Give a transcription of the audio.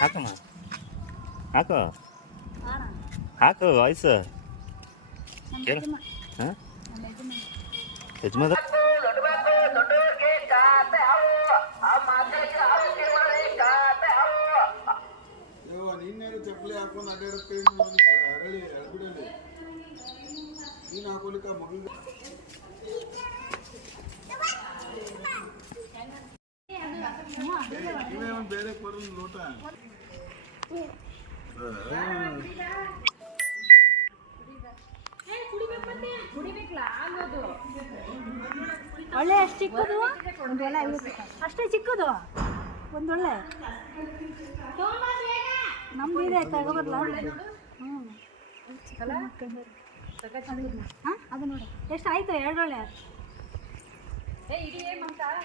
ಹಾಕಮ್ಮ ಹಾಕು ಹಾಕು ವಾಯ್ಸ್ ಕೇಳು ಹಾಂ ಯಜಮಾನ ಯವ್ವ ನೀನೇನು ಚಪ್ಪಲಿ ಹಾಕೊಂಡು ಅಡ್ಡಾಡುತ್ತೆ ಅರಳಿ ಎಳ್ಬಿಡಲಿ ನೀನು ಹಾಕೊಲಿಕ್ಕ ಮಗಳಿಗೆ ಒಳ್ಳೆ ಅಷ್ಟು ಚಿಕ್ಕದು ಅಷ್ಟೇ ಚಿಕ್ಕದು ಒಂದೊಳ್ಳೆ ನಮ್ದಿದೆ ತಗೋಬರ್ಲ ಹ್ಞೂ ಅದು ನೋಡಿ ಎಷ್ಟು ಆಯ್ತು ಎರಡೊಳ್ಳೆ